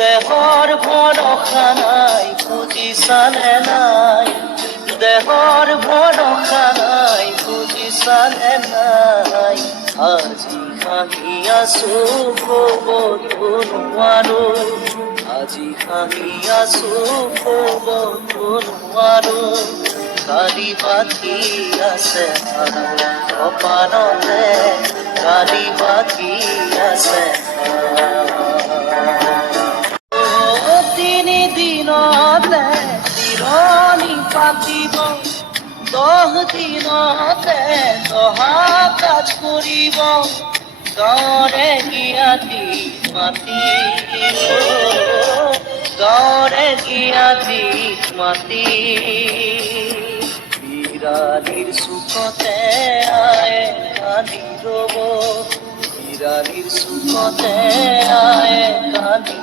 দেহৰ ভৰসা নাই বুজিছানে নাই, দেহৰ ভৰসা নাই বুজিছানে নাই। আজি হাঁহি আছো কবতো নোৱাৰো, আজি হাঁহি আছো কবতো নোৱাৰো। কালি বাকী আছে কপালতে, কালি বাকী আছে। দিনতে চিৰণি পাতিব, 10 দিনতে 10 কাজ কৰিব। গাঁৱৰে জ্ঞাতি মাতি, গাঁৱৰে জ্ঞাতি মাতি, বিৰালীৰ চুকতে আয়ে কান্দি ৰব, বিৰালীৰ চুকতে আয়ে কান্দি